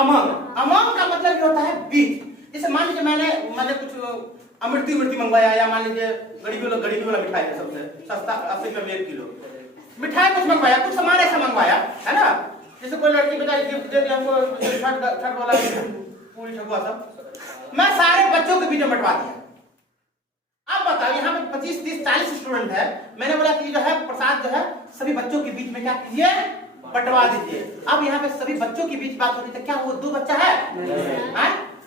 Among. Among का मतलब ये होता है बीच। जैसे मान लीजिए मैंने कुछ अमृति मंगवाया, या मान लीजिए गरीबी वाला मिठाई है, सबसे सस्ता 80 रुपये में 1 किलो मिठाई कुछ मंगवाया, कुछ सामान ऐसा मंगवाया है ना। जैसे कोई लड़की बेचारी गिफ्ट दे दिया हमको, छठ वाला पूरी ठकुआ सब, मैं सारे बच्चों के बीच में बंटवा दिया। अब बताओ यहाँ पे 25, 30, 40 स्टूडेंट है, मैंने बोला कि जो है प्रसाद जो है सभी बच्चों के बीच में क्या कीजिए, बंटवा दीजिए। अब यहाँ पे सभी बच्चों के बीच बात हो रही है, क्या वो 2 बच्चा है?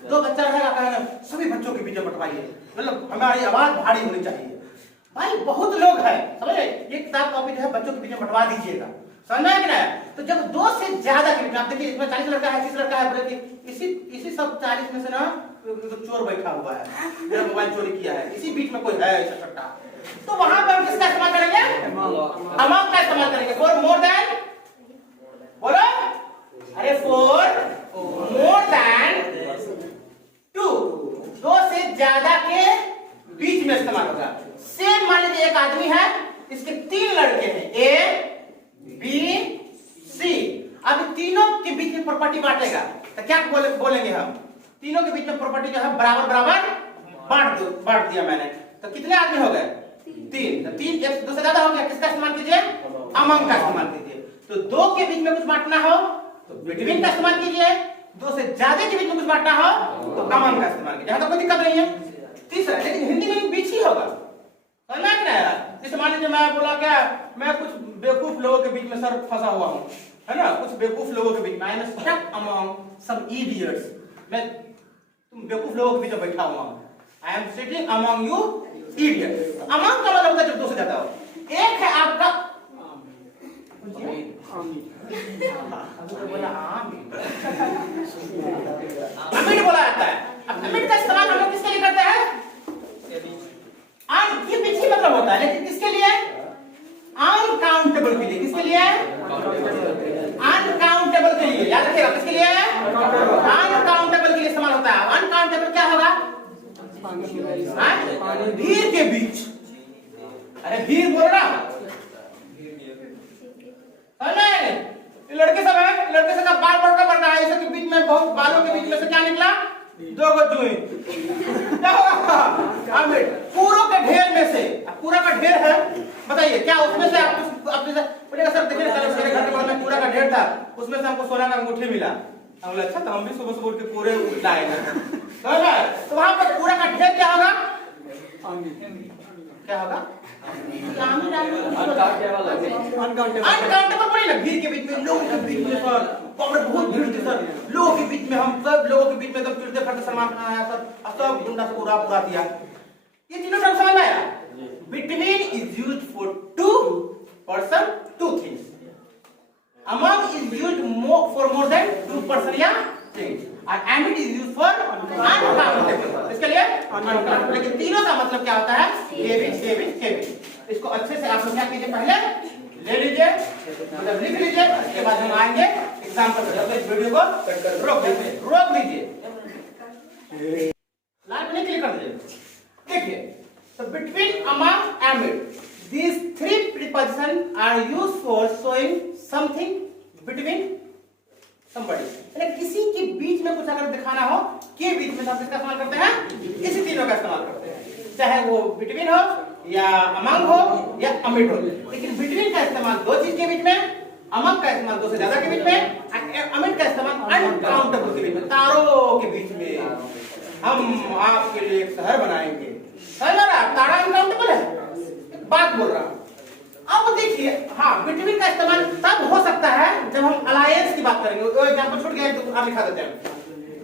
2 बच्चा रहेगा, सभी बच्चों के बीच में बंटवाइए, मतलब हमारी आवाज भारी होनी चाहिए। भाई बहुत लोग हैं, समझ रहे, ये किताब कॉपी जो है बच्चों के बीच में बंटवा दीजिएगा, समझ में आया कि नहीं? तो जब 2 से ज्यादा के बीच में, आप देखिए इसमें 40 लड़का है, 30 लड़का है, बोले कि इसी सब 40 में से ना चोर बैठा हुआ है, मेरा मोबाइल चोरी किया है, इसी बीच में कोई है ऐसा सट्टा, तो वहां पर हम किसका इस्तेमाल करेंगे? अमंग का इस्तेमाल करेंगे। फॉर मोर देन, बोलो, अरे फॉर मोर देन 2, 2 से ज्यादा के बीच में इस्तेमाल होगा। सेम मान लीजिए एक आदमी है, इसके 3 लड़के हैं, ए बी सी। अब तीनों के बीच में प्रॉपर्टी बांटेगा, तो क्या बोलेंगे हम? तीनों के बीच में प्रॉपर्टी जो है बराबर बांट दिया मैंने, तो कितने आदमी हो गए? 3। तो 3 एक 2 से ज्यादा हो गया, किसका इस्तेमाल कीजिए? अमंग का इस्तेमाल कीजिए। तो 2 के बीच में कुछ बांटना हो तो बिटवीन का इस्तेमाल कीजिए, 2 से ज्यादा के बीच में कुछ बांटना हो तो अमंग का इस्तेमाल कीजिए, तो कोई दिक्कत नहीं है। तीसरा, लेकिन हिंदी में बीच ही होगा, समझ में आया? जैसे मान लीजिए मैं बोला क्या, मैं कुछ बेवकूफ लोगों के बीच में सर फंसा हुआ हूँ, है ना, कुछ बेवकूफ लोगों के बीच में, I am stuck among some idiots, मैं तुम बेवकूफ लोगों के बीच में बैठा हुआ हूँ, I am sitting among you idiot. Among का मतलब होता है जब 2 से ज्यादा हो। एक है आपका अमिट बोला जाता है। अब अमिट का इस्तेमाल हम लोग किसके लिए करते हैं? ये पीछे मतलब होता है, लेकिन किसके लिए? अनकाउंटेबल के लिए। किसके लिए? अनकाउंटेबल के लिए, याद रखिएगा, किसके लिए? अनकाउंटेबल के लिए इस्तेमाल होता है। अनकाउंटेबल क्या होगा? भीड़ के बीच, अरे भीड़ बोल रहा लड़के सब है, लड़के सब बाल बढ़ता है, इसके बीच में बहुत बालों के बीच में से क्या निकला? 2 जुई। क्या होगा? पूरों के ढेर में से, पूरा का ढेर है, बताइए क्या उसमें से आप अपने बोलेगा सर देखिए मेरे घर के बगल में पूरा का ढेर था, उसमें से हमको सोना का अंगूठी मिला। हम बोले अच्छा, तो हम भी सुबह उठ के पूरे लाएंगे, तो वहां पर पूरा का ढेर क्या होगा? क्या होगा? अनकाउंटेबल पड़ी ना, भीड़ के बीच में, लोगों के बीच में, सर बहुत भीड़ थी सर, लोगों के बीच में, हम सब लोगों के बीच में सब फिरते फिरते सलमान खान आया सर, सब गुंडा से पूरा दिया। ये तीनों टर्म समझ में आया? Between is used for 2 person 2 things, among is used for more than 2 person या थिंग्स, और emit is used for uncountable. इसके लिए अनकाउंटेबल, लेकिन तीनों का मतलब क्या होता है? केबिन। इसको अच्छे से आप लोग क्या कीजिए, पहले ले लीजिए, मतलब लिख लीजिए, उसके बाद हम आएंगे एग्जांपल पे। तो इस वीडियो को रोक दीजिए, लाइव नहीं क्लिक कर दीजिए। देखिए, तो between, among, emit, these 3 prepositions are used for showing something between somebody, यानी किसी के बीच में कुछ अगर दिखाना हो, के बीच में हम किसका इस्तेमाल करते हैं? इसी तीनों का इस्तेमाल करते हैं, चाहे वो बिटवीन हो या अमंग हो या अमिट हो। लेकिन बिटवीन का इस्तेमाल 2 चीज के बीच में, अमंग का इस्तेमाल 2 से ज्यादा के बीच में, अमिट का इस्तेमाल अनकाउंटेबल के बीच में, तारों के बीच में। हम आपके लिए एक शहर बनाएंगे, तारा अनकाउंटेबल है, बात बोल रहा हूं। अब देखिए, हाँ, बिटवीन का इस्तेमाल तब हो सकता है जब हम अलायंस की बात करेंगे। वो एग्जांपल छूट गया, तो आप लिखा देते हैं।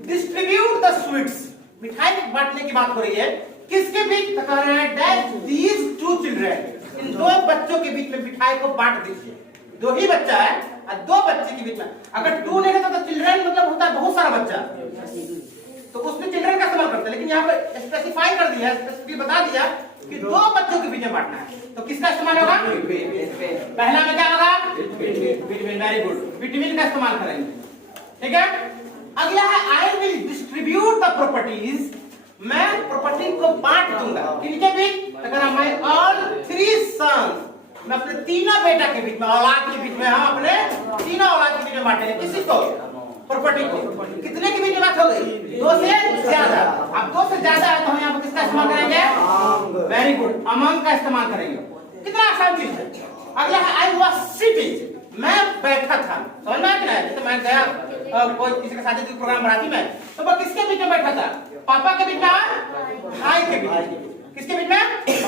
डिस्ट्रीब्यूट द स्वीट्स, मिठाई बांटने की बात हो रही है, किसके बीच? कह रहे हैं दैट दीज 2 चिल्ड्रन, इन 2 बच्चों के बीच में मिठाई को बांट दीजिए। 2 ही बच्चा है और 2 बच्चे के बीच में, अगर 2 नहीं रहता तो चिल्ड्रन मतलब होता है बहुत सारा बच्चा, तो उसमें चिल्ड्रन का इस्तेमाल करते हैं। लेकिन यहाँ पर स्पेसिफाई कर दिया, स्पेसिफिकली बता दिया कि 2 बच्चों के बीच में बांटना है, तो किसका इस्तेमाल होगा? पहला में क्या होगा? बिटवीन। वेरी गुड, बिटवीन का इस्तेमाल करेंगे, ठीक है। अगला है I will distribute the properties, मैं प्रॉपर्टी को बांट दूंगा, किनके बीच? अगर मैं ऑल 3 सन्स, मैं अपने तीनों बेटा के बीच में, औलाद के बीच में, हम अपने तीनों औलाद के बीच में बांटेंगे। किसी को? प्रॉपर्टी को। कितने के बीच में बात हो गई? 2 से ज्यादा। अब 2 से ज्यादा है तो हम यहाँ पर किसका इस्तेमाल करेंगे? वेरी गुड, अमंग का इस्तेमाल करेंगे। कितना आसान चीज है। अगला है आई वाज सिटिंग, मैं बैठा था। समझ में आया? जैसे मैं गया कोई किसी के साथ प्रोग्राम बनाती मैं, तो वो किसके बीच में बैठा था? पापा के बीच में और भाई के बीच में। किसके बीच में?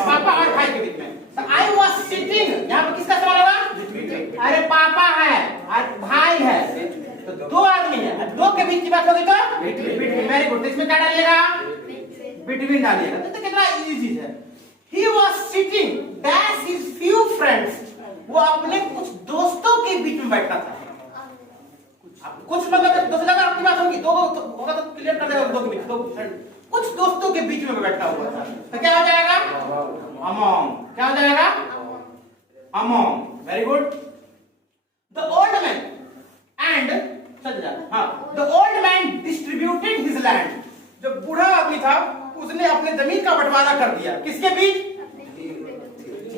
पापा और भाई के बीच में। तो आई वाज सिटिंग यहाँ पर किसका इस्तेमाल होगा? अरे पापा है और भाई है, तो 2 आदमी है, 2 के बीच की बात होगी तो वेरी गुड। इसमें क्या डालिएगा? बिटवीन डालिएगा। तो कितना इजी चीज है। He was sitting dash his few friends, वो अपने कुछ दोस्तों के बीच में बैठा था। कुछ मतलब 2 से ज्यादा आपकी बात होगी, 2 होगा तो क्लियर कर देगा। 2 के बीच, 2 फ्रेंड कुछ दोस्तों के बीच में बैठा हुआ था, तो क्या हो जाएगा? among। क्या हो जाएगा? among। Very good. The old man and चल जा, हाँ, the old man distributed his land, जो बूढ़ा आदमी था उसने अपने जमीन का बंटवारा कर दिया। किसके बीच?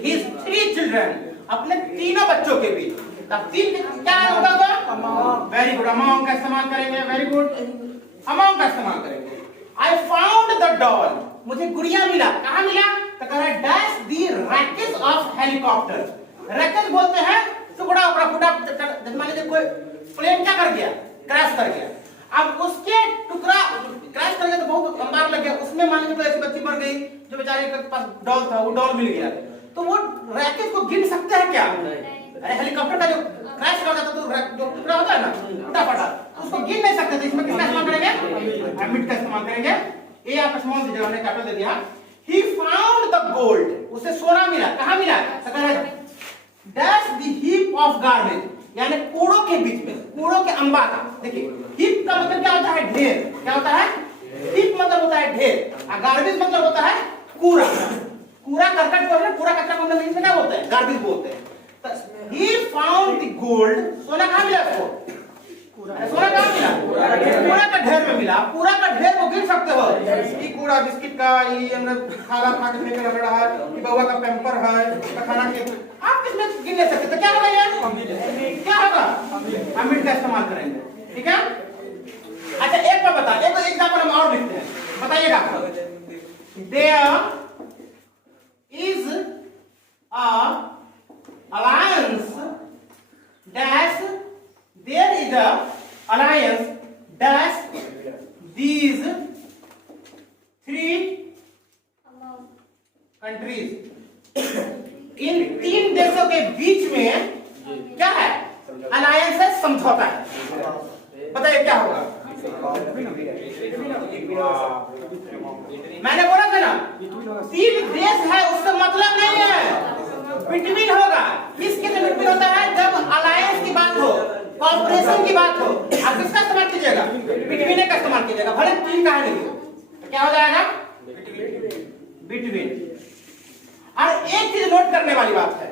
His 3 children, अपने तीनों बच्चों के बीच। तब 3 क्या होगा? वेरी गुड, अमाउंट का इस्तेमाल करेंगे। वेरी गुड, अमाउंट का इस्तेमाल करेंगे। I found the doll, मुझे गुड़िया मिला। कहाँ मिला? तो कह रहा है dash the wreckage of helicopter। wreckage बोलते हैं टुकड़ा उपड़ा फूटा, जैसे मान लीजिए कोई प्लेन क्या कर गया? क्रैश कर गया। अब उसके टुकड़ा क्रैश कर गया तो बहुत अंबार लग गया, उसमें मान लीजिए कोई ऐसी बच्ची मर गई जो बेचारे के पास डॉल था, वो डॉल मिल गया, तो वो रैकेट को गिन सकते हैं क्या? अरे हेलीकॉप्टर का जो क्रैश कर जाता तो जो टुकड़ा होता है ना टूटा फटा, उसको गिन नहीं सकते थे। इसमें किसका इस्तेमाल करेंगे? एमिट का इस्तेमाल करेंगे। ए आप स्मॉल सी जगह ने कैपिटल दे दिया। ही फाउंड द गोल्ड, उसे सोना मिला। कहाँ मिला? Dash the heap of garbage, यानी कूड़ों के बीच में, कूड़ों के अंबार। देखिए हीप का मतलब क्या होता है? ढेर। क्या होता है? हीप मतलब होता है ढेर, और गार्बेज मतलब होता है कूड़ा। कूड़ा करकट बोलते हैं, कूड़ा कचरा मतलब इंग्लिश में क्या बोलते हैं? गार्बेज बोलते हैं। He found the gold, सोना कहाँ मिला उसको? सोना कहाँ मिला? कूड़ा का ढेर में मिला। कूड़ा का ढेर को गिन सकते हो? ये कूड़ा बिस्किट का, ये खाना खा के फेंक रहा है, ये बउआ का पैम्पर है, खाना के, आप किसमें गिन नहीं सकते। तो क्या होगा ये? क्या होगा? अमिट का इस्तेमाल करेंगे। ठीक है। अच्छा एक बार बता, एक एग्जाम्पल हम और लिखते हैं, बताइएगा। There is a alliance dash, there is a alliance dash these 3 countries, इन 3 देशों के बीच में क्या है? अलायंस है, समझौता है। बताइए क्या होगा? मैंने बोला था ना 3 देश है, उसका मतलब नहीं है बिटवीन होगा। किसके लिए बिटवीन होता है? जब अलायंस की बात हो, कॉर्पोरेशन की बात हो, आप किसका इस्तेमाल कीजिएगा? बिटवीन का इस्तेमाल कीजिएगा, भले 3 कहा नहीं हो। तो क्या हो जाएगा? बिटवीन। और एक चीज नोट करने वाली बात है,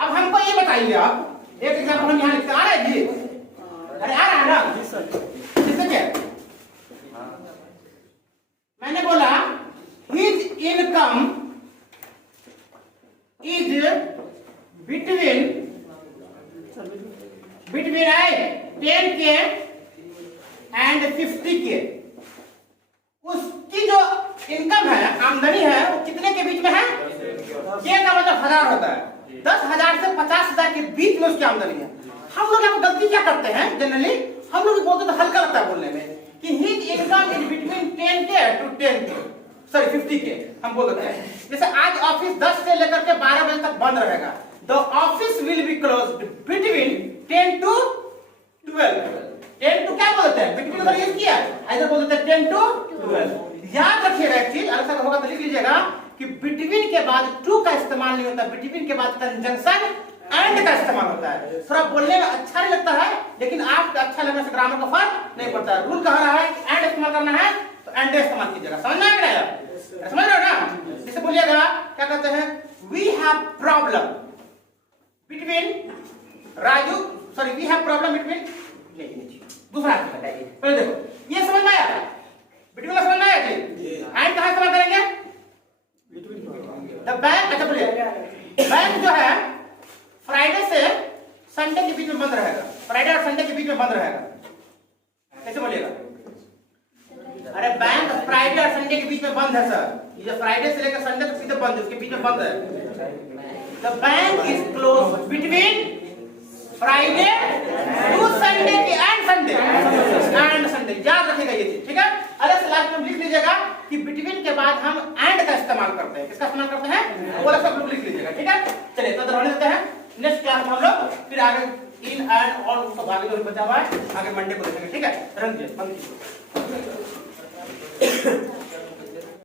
अब हमको ये बताइए, आप एक एग्जाम्पल हम यहाँ लिखते आ रहा है जी? अरे आ रहा है ना? किससे क्या? मैंने बोला his income is between 10K and 50K। उसकी जो इनकम है, आमदनी है, वो कितने के बीच में है? के का मतलब 1000 होता है। 10,000 से 50,000 के बीच में उसकी आमदनी है। हम लोग यहाँ गलती क्या करते हैं जनरली? हम लोग बोलते तो हल्का लगता है बोलने में कि his income is between 10K to 10K, sorry 50K हम बोल देते हैं। जैसे आज ऑफिस 10 से लेकर के 12 बजे तक बंद रहेगा, the office will be closed between 10 to 12। 10 to क्या बोलते हैं? बिटवीन का यूज किया, ऐसे बोल देते हैं 10 to 12। याद रखिएगा एक चीज, अलग से होगा तो लिख लीजिएगा कि बिटवीन के बाद टू का इस्तेमाल नहीं होता, बिटवीन के बाद कंजंक्शन एंड का इस्तेमाल होता है। थोड़ा बोलने में अच्छा नहीं लगता है, लेकिन आपको अच्छा लगने से ग्रामर का फर्क नहीं पड़ता है। रूल कह रहा है एंड इस्तेमाल करना है तो एंड इस्तेमाल कीजिएगा। समझ में आ गया? समझ रहे हो ना? जैसे बोलिएगा क्या कहते हैं? We have problem between Raju, sorry we have problem between, दूसरा बताइए पहले। देखो ये समझ में आया? बिटवीन का समझ में आया जी? एंड कहां इस्तेमाल करेंगे? The bank. अच्छा बोलिए, बैंक जो है फ्राइडे से संडे के बीच में बंद रहेगा, फ्राइडे और संडे के बीच में बंद रहेगा। कैसे बोलिएगा? अरे बैंक फ्राइडे और संडे के बीच में बंद है सर, ये फ्राइडे से लेकर संडे तक सीधे बंद है, उसके बीच में बंद है। The bank is close between Friday to Sunday and Sunday, याद रखिएगा ये चीज, ठीक है। अलग से लास्ट में लिख लीजिएगा कि बिटवीन के बाद हम एंड का इस्तेमाल करते हैं। किसका इस्तेमाल करते हैं वो अलग सब लोग लिख लीजिएगा, ठीक है। चलिए तो रहने देते हैं, नेक्स्ट क्लास में हम लोग फिर आगे इन एंड और सब आगे जो बचा हुआ है आगे मंडे को देखेंगे, ठीक है। रंग बंद कीजिए।